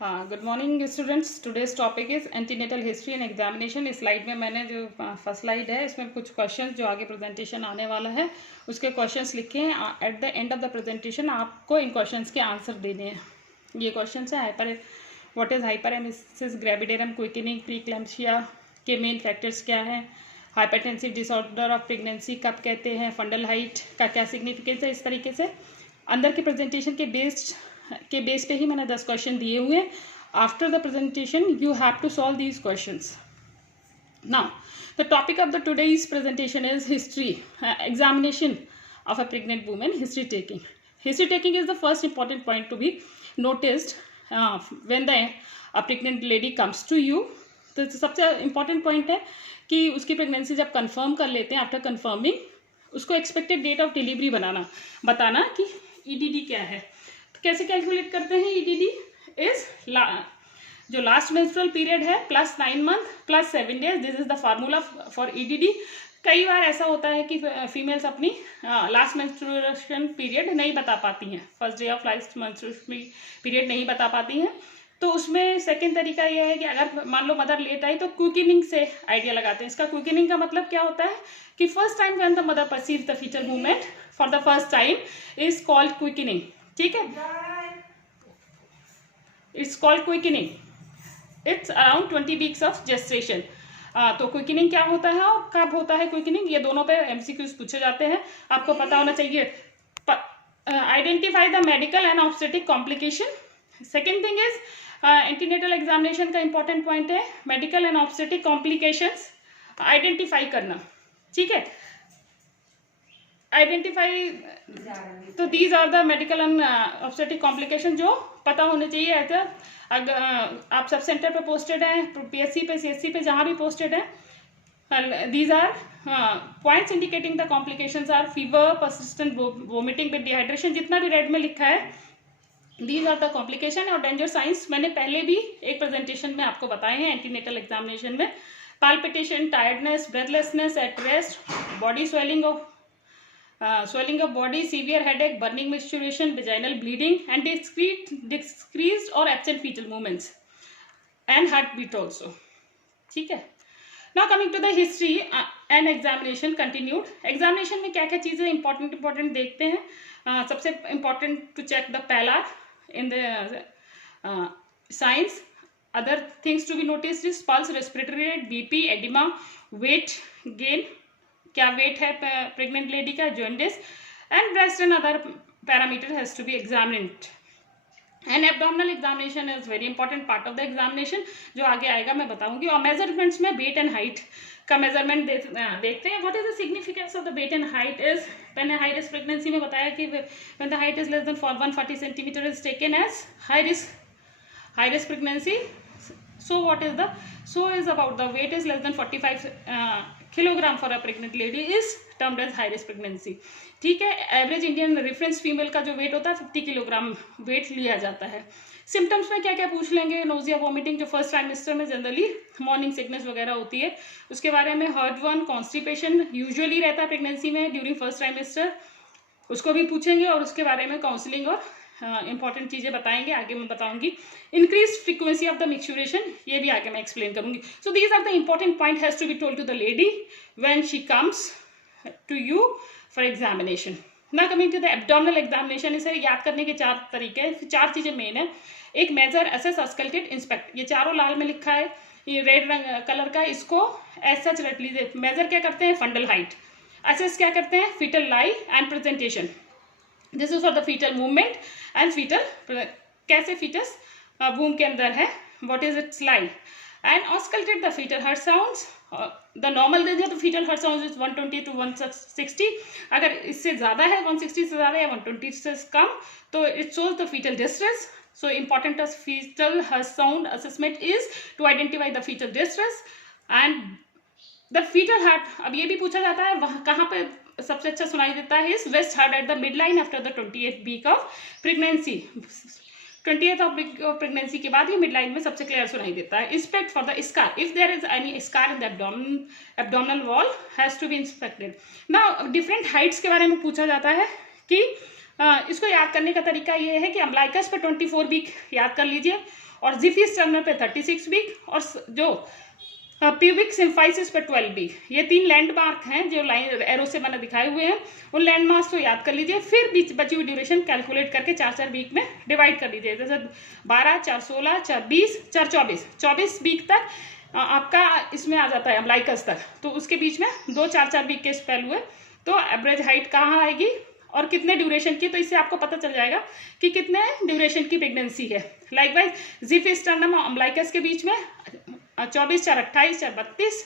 हाँ, good morning students. Today's topic is antenatal history and examination. इस slide में मैंने जो फर्स्ट स्लाइड है इसमें कुछ क्वेश्चंस जो आगे प्रेजेंटेशन आने वाला है उसके क्वेश्चंस लिखे हैं। At the end of the presentation आपको इन क्वेश्चंस के आंसर देने हैं। ये क्वेश्चंस है what is hyperemesis gravidarum quickening preeclampsia के मेन फैक्टर्स क्या हैं, हाइपरटेंसिव डिसऑर्डर ऑफ प्रेगनेंसी कब कहते हैं, फंडल हाइट का क्या सिग्निफिकेंस है। इस तरीके से अंदर के प्रेजेंटेशन के बेस पे ही मैंने 10 क्वेश्चन दिए हुए हैं। After the presentation you have to solve these questions. Now the topic of the today's presentation is history examination of a pregnant woman. History taking is the first important point to be noticed when a pregnant lady comes to you. तो सबसे important point है कि उसकी pregnancy जब confirm कर लेते हैं, after confirming उसको एक्सपेक्टेड डेट ऑफ डिलीवरी बताना कि ईडीडी क्या है। तो कैसे कैलकुलेट करते हैं? ईडीडी इज जो लास्ट मेंस्ट्रुअल पीरियड है plus 9 month plus 7 days. This is the formula for EDD. कई बार ऐसा होता है कि फीमेल्स अपनी लास्ट मेंस्ट्रुएशन पीरियड नहीं बता पाती हैं, first day of last menstruation period नहीं बता पाती हैं। तो उसमें सेकंड तरीका यह है कि अगर मान लो मदर लेट आई तो क्विकनिंग से आइडिया लगाते हैं। इसका क्विकनिंग का मतलब क्या होता है कि first time when the mother perceive the fetal movement for the first time is called quickening. ठीक है, it's called quickening. It's around 20 weeks of gestation. तो क्विकनिंग क्या होता है और कब होता है क्विकनिंग, ये दोनों पे एमसीक्यूज पूछे जाते हैं, आपको पता होना चाहिए। Identify the medical and obstetric complication. Second thing is antenatal examination का इंपॉर्टेंट पॉइंट है medical and obstetric complications identify करना। ठीक है, आइडेंटिफाई। तो these are the medical and obstetric complication जो पता होने चाहिए। ऐसा अगर आप सब सेंटर पे पोस्टेड हैं, पीएससी पे, सीएससी पे, जहाँ भी पोस्टेड है, these are points indicating the complications are fever, persistent vomiting with dehydration. जितना भी रेड में लिखा है दीज आर द कॉम्प्लिकेशन। और डेंजर साइंस मैंने पहले भी एक प्रेजेंटेशन में आपको बताए हैं एंटीनेटल एग्जामिनेशन में। Palpitation, tiredness, breathlessness at rest, body swelling of body, severe headache, burning menstruation, vaginal bleeding and decreased or absent fetal movements and heartbeat also. ठीक है, now coming to the history and examination continued. Examination में क्या क्या चीज़ें important देखते हैं। सबसे important to check the pallor in the signs. Other things to be notice is pulse, respiratory rate, BP, edema, weight gain, क्या weight है pregnant lady का, jaundice and breast and other parameter has to be examined. And abdominal examination is very important part of the examination, जो आगे आएगा मैं बताऊंगी। और measurements में वेट एंड हाइट का मेजरमेंट देखते हैं। What is the significance of the weight and height is, मैंने हाई रिस्क प्रेगनेंसी में बताया कि when the height is less than 140 centimetre is taken as high risk pregnancy. So what is the, so is about the weight is less than 45 kilogram for a pregnant lady is termed as high risk pregnancy. ठीक है, average Indian reference female का जो wait होता है 50 kilogram weight लिया जाता है। Symptoms में क्या क्या पूछ लेंगे? नोजिया, वोमिटिंग जो फर्स्ट ट्राइमेस्टर में जनरली मॉर्निंग सिकनेस वगैरह होती है उसके बारे में। हर्ट वन, कॉन्स्टिपेशन यूजुअली रहता है प्रेगनेंसी में ड्यूरिंग फर्स्ट ट्राइमेस्टर, उसको भी पूछेंगे। और उसके बारे में काउंसलिंग और इंपॉर्टेंट चीज़ें बताएंगे, आगे मैं बताऊंगी। Increase frequency of the micturition, ये भी आगे मैं एक्सप्लेन करूंगी। So these are the important point has to be told to the lady when she comes to you for examination. Now coming to the abdominal examination, इसे याद करने के 4 तरीके हैं, 4 चीज़ें मेन है। एक मेजर, असेस, अस्कल्टेट, इंस्पेक्ट। ये चारों लाल में लिखा है, ये रेड रंग कलर का, इसको एज सच रट लीजिए। मेजर क्या करते हैं? Fundal height. असेस क्या करते हैं? Fetal lie and presentation. This is for the fetal movement and fetal, कैसे फीटस वूम के अंदर है, what is its lie. And auscultate the fetal heart sounds. The normal range है तो fetal heart sound is 120 to 160। अगर इससे ज़्यादा है, 160 से ज़्यादा या 120 से कम, तो it shows the fetal distress. So important as fetal heart sound assessment is to identify the fetal distress and the fetal heart। अब ये भी पूछा जाता है वहाँ कहाँ पे सबसे अच्छा सुनाई देता है? Is best heard at the mid line after the 20th week of pregnancy. 20th week of pregnancy के बाद ये मिड लाइन में सबसे क्लियर सुनाई देता है। Inspect for the scar, if there is any scar in the abdominal wall has to be inspected. ना different heights के बारे में पूछा जाता है कि इसको याद करने का तरीका ये है कि अम्बलाइकस पे 24 वीक याद कर लीजिए, और जिफिस टर्नर पे 36 वीक, और जो प्यूबिक सिम्फाइसिस पे 12 वीक। ये 3 लैंडमार्क हैं जो लाइन एरो से मैंने दिखाए हुए हैं, उन लैंडमार्क्स को याद कर लीजिए। फिर बीच बची हुई ड्यूरेशन कैलकुलेट करके 4-4 वीक में डिवाइड कर लीजिए। जैसे 12, 4, 16, 4, 20, 4, 24 वीक तक आपका इसमें आ जाता है अम्बलाइकस तक। तो उसके बीच में 2-4-4 वीक के स्पेल हुए, तो एवरेज हाइट कहाँ आएगी और कितने ड्यूरेशन की, तो इससे आपको पता चल जाएगा कि कितने ड्यूरेशन की प्रेगनेंसी है। लाइकवाइज जिफिस टर्नम और अम्बलाइकस के बीच में 24, 4, 28, 4, 32,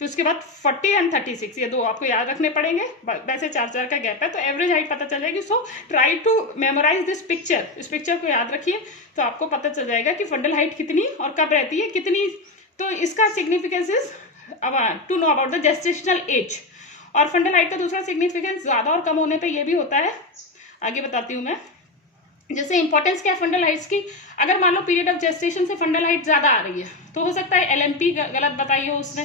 फिर उसके बाद 40 एंड 36, ये 2 आपको याद रखने पड़ेंगे। वैसे 4-4 का गैप है, तो एवरेज हाइट पता चल जाएगी। So try to memorise this picture, इस पिक्चर को याद रखिए, तो आपको पता चल जाएगा कि फंडल हाइट कितनी और कब रहती है, कितनी। तो इसका significance is to know about the gestational age. और फंडल हाइट का दूसरा सिग्निफिकेंस ज़्यादा और कम होने पे ये भी होता है, आगे बताती हूँ मैं। जैसे इंपॉर्टेंस क्या है फंडल हाइट्स की, अगर मान लो पीरियड ऑफ जेस्टेशन से फंडल हाइट ज़्यादा आ रही है, तो हो सकता है LMP गलत बताई हो उसने,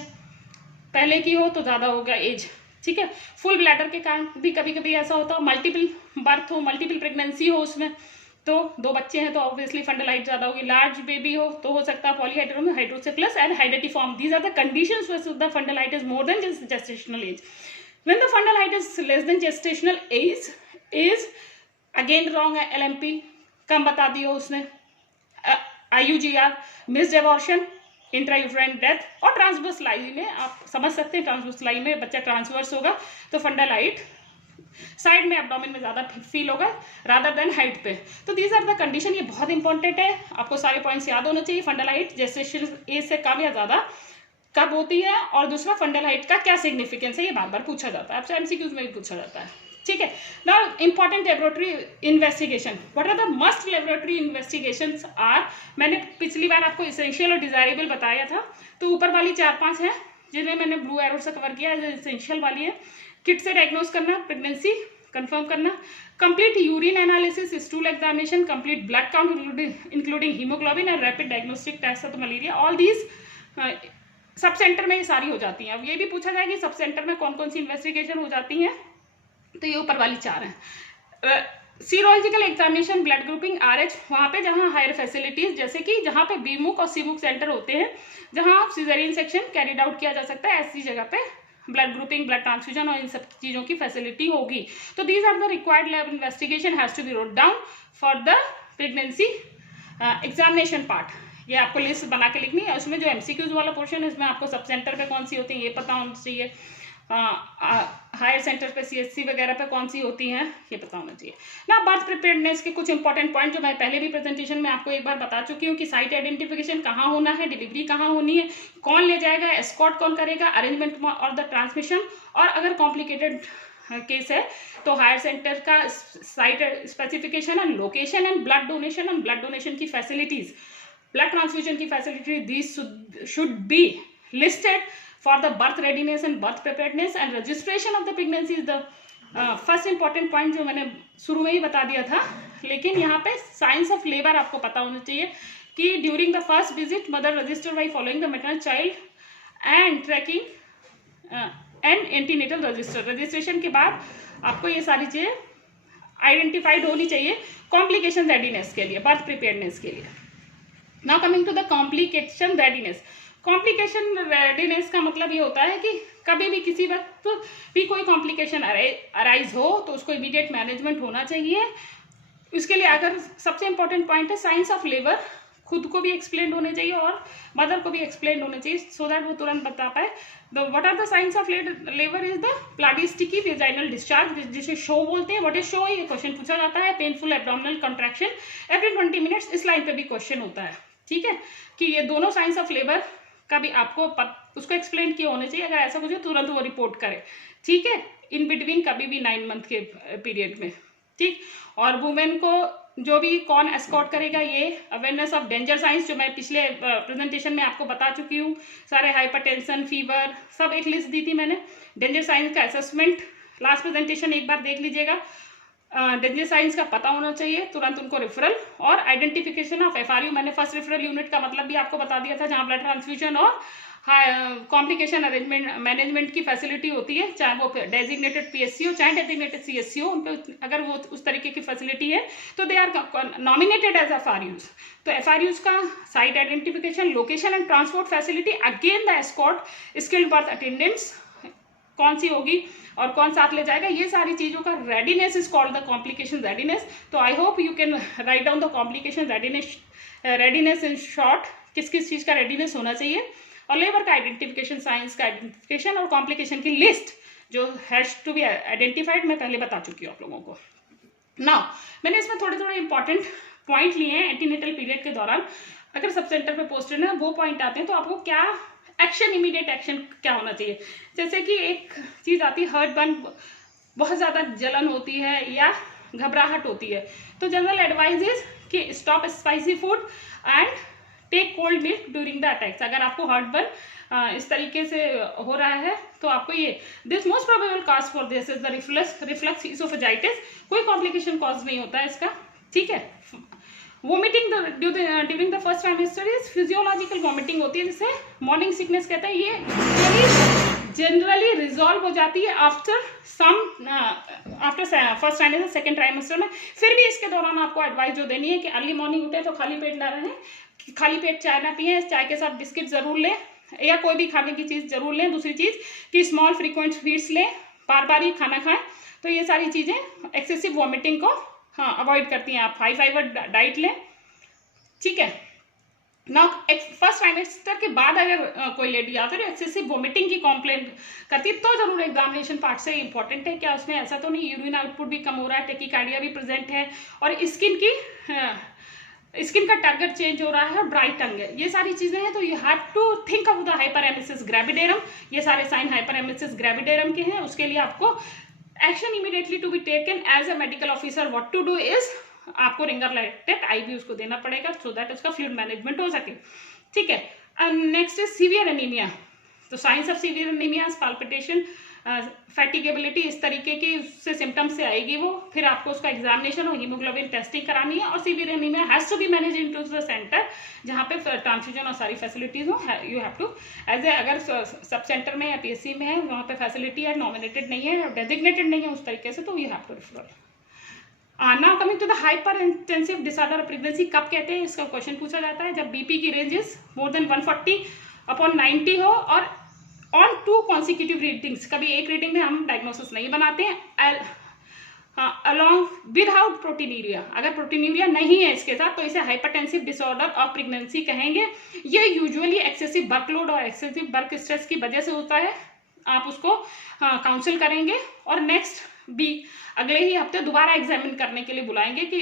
पहले की हो तो ज़्यादा होगा एज, ठीक है। फुल ब्लैडर के कारण भी कभी कभी ऐसा होता हो, मल्टीपल बर्थ हो, मल्टीपल प्रेगनेंसी हो उसमें, तो 2 बच्चे हैं तो ऑब्वियसली फंडल हाइट ज़्यादा होगी। लार्ज बेबी हो तो हो सकता है polyhydramnios, hydrocephalus and hydatidiform. These are the conditions when the fundal height is more than gestational age. When the fundal height is less than gestational age is again wrong है। LMP कम बता दी हो उसने, IUGR missed abortion, intrauterine death, और transverse लाई में आप समझ सकते हैं, ट्रांसवर्स लाई में बच्चा ट्रांसवर्स होगा तो फंडल हाइट साइड में एब्डोमेन में ज़्यादा फील होगा रादर देन हाइट पे। तो दीज आर द कंडीशन, ये बहुत इंपॉर्टेंट है, आपको सारे पॉइंट्स याद होने चाहिए। फंडल हाइट जेस्टेशनल एज से कम या ज़्यादा कब होती है, और दूसरा फंडल हाइट का क्या सिग्निफिकेंस है, ये बार बार पूछा जाता है, आपसे MCQs में भी पूछा जाता है, ठीक है। Now important laboratory investigation, what are the must laboratory investigations are. मैंने पिछली बार आपको इसेंशियल और डिजायरेबल बताया था, तो ऊपर वाली 4-5 हैं जिन्हें मैंने ब्लू एरो से कवर किया है, इसेंशियल वाली है। किट से डायग्नोज करना, प्रेगनेंसी कंफर्म करना, complete urine analysis, stool examination, complete blood count including haemoglobin and rapid diagnostic test तो malaria, all these sub centre में ये सारी हो जाती हैं। अब ये भी पूछा जाए कि सब सेंटर में कौन कौन सी इन्वेस्टिगेशन हो जाती हैं, तो ये ऊपर वाली 4 हैं। Serological examination, blood grouping, RH, वहाँ पे जहाँ हायर फैसिलिटीज, जैसे कि जहाँ पे बीमुक और सीमुक सेंटर होते हैं, जहाँ सिजेरियन सेक्शन कैरिड आउट किया जा सकता है, ऐसी जगह पे ब्लड ग्रुपिंग, ब्लड ट्रांसफ्यूजन और इन सब चीज़ों की फैसिलिटी होगी। तो these are the required lab investigation has to be wrote down for the pregnancy examination part. ये आपको लिस्ट बना के लिखनी है। उसमें जो MCQs वाला पोर्शन है, इसमें आपको सब सेंटर पे कौन सी होती है ये पता होना चाहिए, हायर सेंटर पे CSC वगैरह पे कौन सी होती हैं ये पता होना चाहिए ना। बर्थ प्रिपेयर्डनेस के कुछ इंपॉर्टेंट पॉइंट जो मैं पहले भी प्रेजेंटेशन में आपको एक बार बता चुकी हूँ कि साइट आइडेंटिफिकेशन कहाँ होना है, डिलीवरी कहाँ होनी है, कौन ले जाएगा, एस्कॉर्ट कौन करेगा, अरेंजमेंट और द ट्रांसमिशन, और अगर कॉम्प्लिकेटेड केस है तो हायर सेंटर का site specification and location and blood donation की फैसिलिटीज, ब्लड ट्रांसफ्यूजन की facility, these should be listed for the birth readiness and birth preparedness and registration of the pregnancy is the first important point जो मैंने शुरू में ही बता दिया था। लेकिन यहाँ पे साइंस ऑफ लेबर आपको पता होना चाहिए कि during the first visit mother register by following the maternal child and tracking and antenatal registration के बाद आपको ये सारी चीज़ें आइडेंटिफाइड होनी चाहिए कॉम्प्लिकेशन रेडीनेस के लिए, बर्थ प्रिपेयर्डनेस के लिए। Now coming to the complication readiness. Complication readiness का मतलब ये होता है कि कभी भी किसी वक्त भी कोई कॉम्प्लिकेशन अराइज हो तो उसको इमीडिएट मैनेजमेंट होना चाहिए। इसके लिए अगर सबसे इंपॉर्टेंट पॉइंट है साइंस ऑफ लेबर, खुद को भी एक्सप्लेन होने चाहिए और मदर को भी एक्सप्लेन होने चाहिए सो दैट वो तुरंत बता पाए। What are the signs of labour is the bloody sticky vaginal discharge, जिसे शो बोलते हैं। व्हाट इज शो, ये क्वेश्चन पूछा जाता है। Painful abdominal contraction every 20 minutes, इस लाइन पे भी क्वेश्चन होता है, ठीक है, कि ये दोनों साइंस ऑफ लेबर का भी आपको उसको एक्सप्लेन किए होने चाहिए। अगर ऐसा कुछ हो तुरंत वो रिपोर्ट करे, ठीक है, इन बिटवीन कभी भी 9 मंथ के पीरियड में, ठीक। और वुमेन को जो भी कौन एस्कॉर्ट करेगा, ये अवेयरनेस ऑफ डेंजर साइंस जो मैं पिछले प्रेजेंटेशन में आपको बता चुकी हूँ, सारे हाइपरटेंशन, फीवर, सब एक लिस्ट दी थी मैंने। डेंजर साइंस का असेसमेंट लास्ट प्रेजेंटेशन एक बार देख लीजिएगा। डेंजर साइंस का पता होना चाहिए, तुरंत उनको रेफरल और आइडेंटिफिकेशन ऑफ FRU। मैंने फर्स्ट रेफरल यूनिट का मतलब भी आपको बता दिया था, जहां ब्लड ट्रांसफ्यूजन और कॉम्प्लिकेशन अरेंजमेंट मैनेजमेंट की फैसिलिटी होती है, चाहे वो डेजिग्नेटेड PSC हो चाहे डेजिग्नेटेड CSC हो, उन पे अगर वो उस तरीके की फैसिलिटी है तो they are nominated as FRUs। तो FRUs का site identification, location and transport facility, again the escort, skilled birth attendants कौन सी होगी और कौन साथ ले जाएगा, ये सारी चीजों का readiness is called the complication readiness. तो I hope you can write down the complication readiness in short, किस किस चीज का रेडीनेस होना चाहिए, और लेबर का आइडेंटिफिकेशन, साइंस का आइडेंटिफिकेशन और कॉम्प्लिकेशन की लिस्ट जो हैज टू बी आइडेंटिफाइड, मैं पहले बता चुकी हूँ आप लोगों को। नाउ मैंने इसमें थोड़े थोड़े इंपॉर्टेंट पॉइंट लिए हैं एंटीनेटल पीरियड के दौरान। अगर सब सेंटर पे पोस्टेड है वो पॉइंट आते हैं तो आपको क्या एक्शन, इमीडिएट एक्शन क्या होना चाहिए। जैसे कि एक चीज आती है हर्ट बर्न, बहुत ज्यादा जलन होती है या घबराहट होती है, तो जनरल एडवाइस इज कि stop spicy food and take cold milk during the attacks. अगर आपको हार्ट बर्न इस तरीके से हो रहा है तो आपको ये this most probable cause for this is the reflux oesophagitis. कोई कॉम्प्लिकेशन कॉज नहीं होता है इसका, ठीक है। Vomiting during the first trimester is physiological vomiting होती है, जिसे मॉर्निंग सिकनेस कहते हैं। ये जनरली रिजॉल्व हो जाती है after first trimester, second trimester में। फिर भी इसके दौरान आपको एडवाइस जो देनी है कि अर्ली मॉर्निंग उठे तो खाली पेट ना रहें, खाली पेट चाय ना पिए, चाय के साथ बिस्किट जरूर लें या कोई भी खाने की चीज जरूर लें। दूसरी चीज कि स्मॉल फ्रीक्वेंट फीड्स लें, बार बार ही खाना खाएं। तो ये सारी चीजें एक्सेसिव वॉमिटिंग को अवॉइड करती हैं। आप हाई फाइबर डाइट लें, ठीक है ना। फर्स्ट ट्राइमेस्टर के बाद अगर कोई लेडी या फिर एक्सेसिव वोमिटिंग की कंप्लेंट करती है तो जरूर एग्जामिनेशन पार्ट से इंपॉर्टेंट है, क्या उसमें ऐसा तो नहीं यूरिन आउटपुट भी कम हो रहा है, टेकिकार्डिया भी प्रेजेंट है और स्किन का टारगेट चेंज हो रहा है और ब्राइट टंग है, ये सारी चीजें हैं। तो you have to think of the hyperemesis gravidarum. ये सारे साइन हाइपरेमेसिस ग्रेविडेरम के हैं। उसके लिए आपको action immediately to be taken as a medical officer what to do is आपको रिंगर लाइटेड IV उसको देना पड़ेगा सो दैट उसका फ्लूइड मैनेजमेंट हो सके, ठीक है। Next is severe anaemia. तो signs of severe anaemia, palpitation, fatigability, इस तरीके की उससे सिम्टम्स से आएगी वो। फिर आपको उसका एग्जामिनेशन और हीमोग्लोबिन टेस्टिंग करानी है। और severe anaemia has to be manage into the centre जहाँ पे ट्रांसफ्यूजन और सारी फैसिलिटीज हो। You have to as a, अगर सब सेंटर में या PSC में है वहाँ पे फैसिलिटी है, नॉमिनेटेड नहीं है, डेजिग्नेटेड नहीं है उस तरीके से, तो you have to refer. Now coming to the hypertensive disorder of pregnancy कब कहते हैं, इसका क्वेश्चन पूछा जाता है जब BP की रेंज इज मोर देन 140/90 हो और ऑन 2 कॉन्सिक्यूटिव रीडिंग्स। कभी एक रीडिंग में हम डायग्नोसिस नहीं बनाते हैं। अलॉन्ग विदाउट प्रोटीनूरिया, अगर प्रोटीनूरिया नहीं है इसके साथ तो इसे हाइपरटेंसिव डिसऑर्डर ऑफ प्रेगनेंसी कहेंगे। ये यूजुअली एक्सेसिव वर्कलोड और एक्सेसिव वर्क स्ट्रेस की वजह से होता है। आप उसको काउंसिल करेंगे और नेक्स्ट भी अगले ही हफ्ते दोबारा एग्जामिन करने के लिए बुलाएंगे कि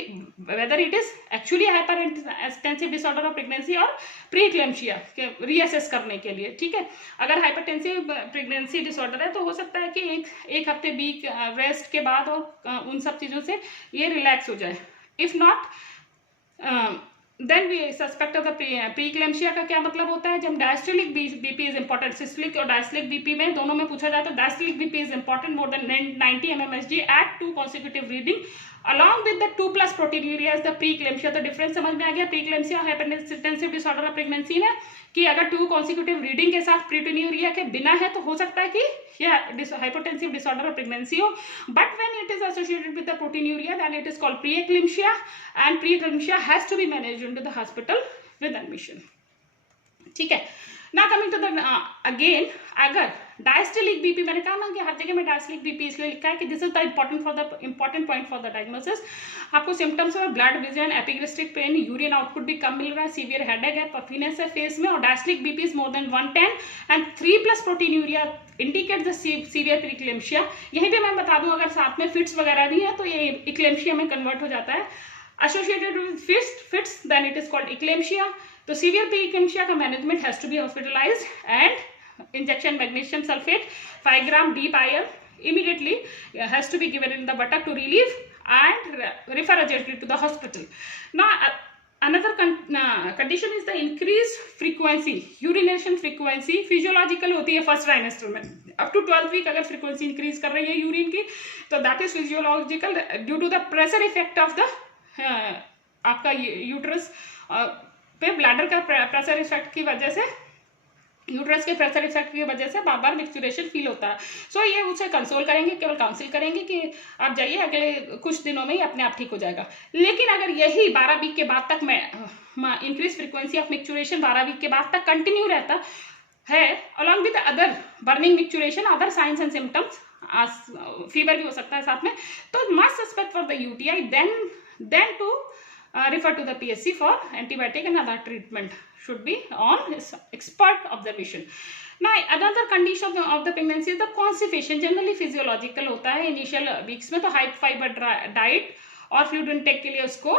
whether it is actually hyper intensive disorder of pregnancy और प्री एक्लेम्शिया के रीअसेस करने के लिए, ठीक है। अगर हाइपरटेंसिव प्रेगनेंसी डिसऑर्डर है तो हो सकता है कि एक हफ्ते वीक रेस्ट के बाद और उन सब चीज़ों से ये रिलैक्स हो जाए। If not then we suspect of the preeclampsia का क्या मतलब होता है, जब diastolic BP is important, systolic और डायस्टोलिक BP में दोनों में पूछा जाता है। Diastolic BP is important more than 90 mmHg at 2 consecutive reading along with the 2+ proteinuria is the preeclampsia। तो डिफरेंस समझ में आ गया preeclampsia hypertensive disorder of pregnancy में, कि अगर 2 consecutive रीडिंग के साथ प्रोटीन्यूरिया के बिना है तो हो सकता है कि यह हाइपरटेंसिव डिसऑर्डर ऑफ प्रेगनेंसी हो। But when it is associated with the proteinuria then it is called preeclampsia and preeclampsia has to be managed in the hospital with admission, ठीक है। Now coming to the again, अगर diastolic BP, मैंने कहा ना कि हर जगह में diastolic BP इसलिए लिखा है कि this is the important point for the diagnosis. आपको सिम्टम्स में blurred vision, epigastric pain, urine output भी कम मिल रहा है, सीवियर हेडेक है, पफीनेस है फेस में, और diastolic BP is more than 110 and 3+ proteinuria indicate the severe preeclampsia. यहीं पे मैं बता दूं अगर साथ में फिट्स वगैरह भी है तो ये इक्लेम्शिया में कन्वर्ट हो जाता है। Associated with fits then it is called eclampsia. तो सीवियर प्रीक्लेम्शिया का management has to be hospitalised and injection magnesium sulphate 5 gram deep IM immediately has to be given in the buttock to relieve and refer urgently to the hospital. Now another condition is the increased frequency, urination frequency physiological होती है first trimester में। Up to 12th week अगर frequency increase कर रही है urine की, तो that is physiological due to the pressure effect of the आपका यूट्रस पे ब्लैडर का प्रेशर इफेक्ट की वजह से, यूट्रस के प्रेशर इफेक्ट की वजह से बार बार मिक्सचुरेशन फील होता है। सो ये उसे कंसोल करेंगे, केवल काउंसिल करेंगे कि आप जाइए, अगले कुछ दिनों में ही अपने आप ठीक हो जाएगा। लेकिन अगर यही 12 वीक के बाद तक मैं increase frequency of micturition 12 week के बाद तक कंटिन्यू रहता है, along with other burning micturition, other signs and symptoms, fever भी हो सकता है साथ में, तो must suspect for the UTI, then to refer to the PSC for antibiotic and other treatment should be on expert observation. Now another condition of the pregnancy is the constipation. Generally physiological होता है initial weeks में, तो high fibre diet और fluid intake के लिए उसको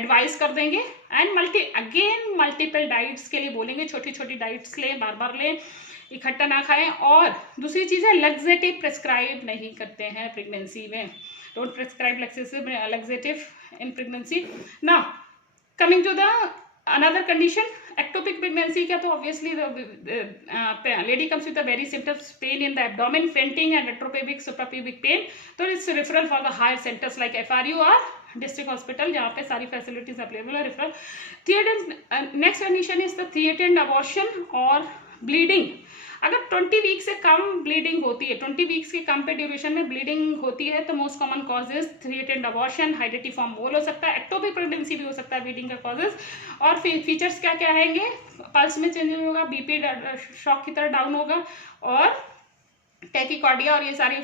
advice कर देंगे, एंड मल्टीपल डाइट्स के लिए बोलेंगे, छोटी छोटी डाइट्स लें, बार बार लें, इकट्ठा ना खाएं। और दूसरी चीज़ है लग्जेटिव प्रेस्क्राइब नहीं करते हैं प्रेगनेंसी में, don't prescribe laxative in pregnancy. Now coming to the another condition, ectopic pregnancy का, तो obviously the lady comes with a very symptoms, pain in the abdomen, fainting and retropubic suprapubic pain, so it's referral for the higher centers like FRU or district hospital जहाँ पे सारी facilities available है, referral. Next condition is the threatened abortion or bleeding. अगर 20 week से कम bleeding होती है, 20 weeks के कम पे ड्यूरेशन में ब्लीडिंग होती है, तो most common causes threatened abortion, hydatidiform mole हो सकता है, एक्टोपिक प्रेगनेंसी भी हो सकता है ब्लीडिंग का कॉजेज। और फीचर्स क्या क्या रहेंगे, पल्स में चेंज होगा, बीपी शॉक की तरह डाउन होगा, और टैकीकार्डिया और ये सारी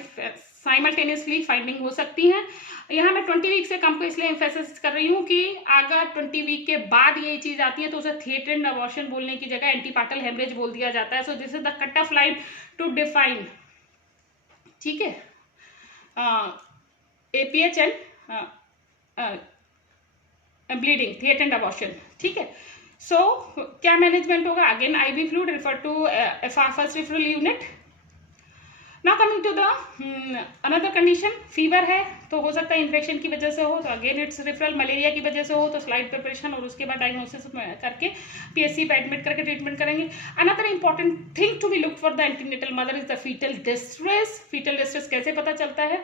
साइमल्टेनियसली फाइंडिंग हो सकती हैं। यहाँ मैं 20 वीक से कम को इसलिए एम्फेसिस कर रही हूँ कि अगर 20 वीक के बाद ये चीज़ आती है तो उसे थ्रेटेंड अबॉर्शन बोलने की जगह एंटीपार्टल हेमरेज बोल दिया जाता है। So this is the cut off line to define, ठीक है, APH and bleeding, threatened abortion, ठीक है। सो क्या मैनेजमेंट होगा, again IV fluid, refer to first referral unit. Now coming to the another condition, fever है तो हो सकता है इन्फेक्शन की वजह से हो, तो अगेन इट्स रेफरल, मलेरिया की वजह से हो तो स्लाइड प्रिपरेशन और उसके बाद डायग्नोसिस करके PSC पे एडमिट करके ट्रीटमेंट करेंगे। Another important thing to be look for the antenatal mother is the fetal distress. Fetal distress कैसे पता चलता है,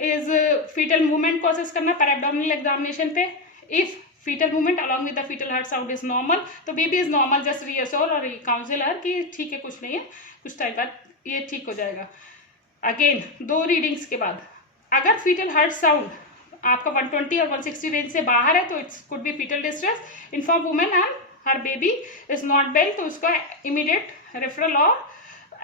इज फीटल मूवमेंट प्रोसेस करना पर एब्डोमिनल एग्जामिनेशन पे, if fetal movement along with the fetal heart sound is normal, तो baby is normal, just reassure और counsel her कि ठीक है, कुछ नहीं है, कुछ टाइम बाद ये ठीक हो जाएगा। अगेन 2 रीडिंग्स के बाद अगर फीटल हार्ट साउंड आपका 120 और 160 रेंज से बाहर है, तो it's could be fetal distress, inform women and her baby is not well, तो उसका इमीडिएट रेफरल और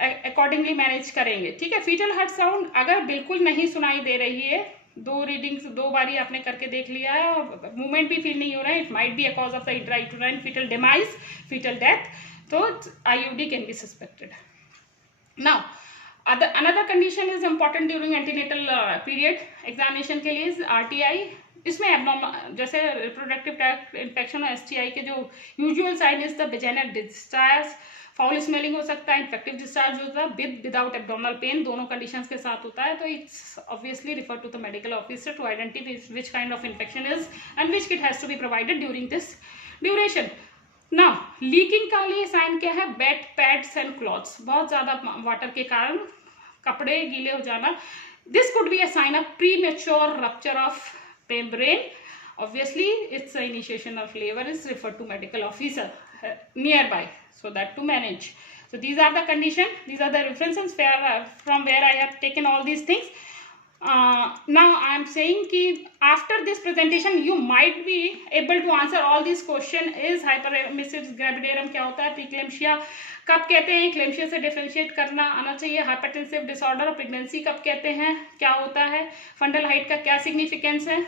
अकॉर्डिंगली मैनेज करेंगे, ठीक है। फीटल हार्ट साउंड अगर बिल्कुल नहीं सुनाई दे रही है, 2 रीडिंग्स 2 बारी आपने करके देख लिया है और मूवमेंट भी फील नहीं हो रहा है, it might be a cause of the intrauterine fetal demise, fetal death, तो IUD can be suspected. Now another condition is important during antenatal period examination के लिए RTI। इसमें एबनॉर्मल जैसे रिप्रोडक्टिव ट्रैक्ट इन्फेक्शन और STI के जो usual sign is the vaginal discharge, foul smelling हो सकता है, इन्फेक्टिव डिस्चार्ज होता है विद विदाउट एब्डोमिनल पेन, दोनों कंडीशंस के साथ होता है, तो it's obviously refer to the medical officer to identify which kind of infection is and which kit has to be provided during this duration. Now leaking का लिए sign क्या है, वेट पैड्स एंड क्लॉथ्स, बहुत ज्यादा water के कारण कपड़े गीले हो जाना, this could be a sign of premature rupture of membrane, obviously it's the initiation of labor, is referred to medical officer nearby so that to manage. So these are the condition, these are the references from where I have taken all these things. Now I am saying कि after this presentation you might be able to answer all these question, is hyperemesis gravidarum क्या होता है, preeclampsia कब कहते हैं, क्लेम्शिया से differentiate करना आना चाहिए, हाइपरटेंसिव डिसऑर्डर और प्रेगनेंसी कब कहते हैं, क्या होता है, फंडल हाइट का क्या सिग्निफिकेंस है,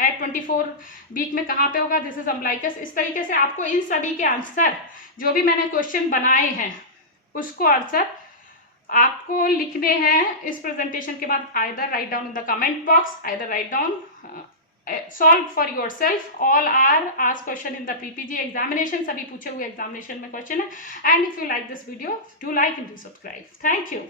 एट 24 वीक में कहाँ पे होगा, दिस इज अम्बलाइकस। इस तरीके से आपको इन सभी के आंसर जो भी मैंने क्वेश्चन बनाए हैं उसको आंसर आपको लिखने हैं इस प्रेजेंटेशन के बाद, either write down in the comment box, either write down solve for yourself, all are asked question in the PPG examination, सभी पूछे हुए एग्जामिनेशन में क्वेश्चन है। and if you like this video, do like and do subscribe. Thank you.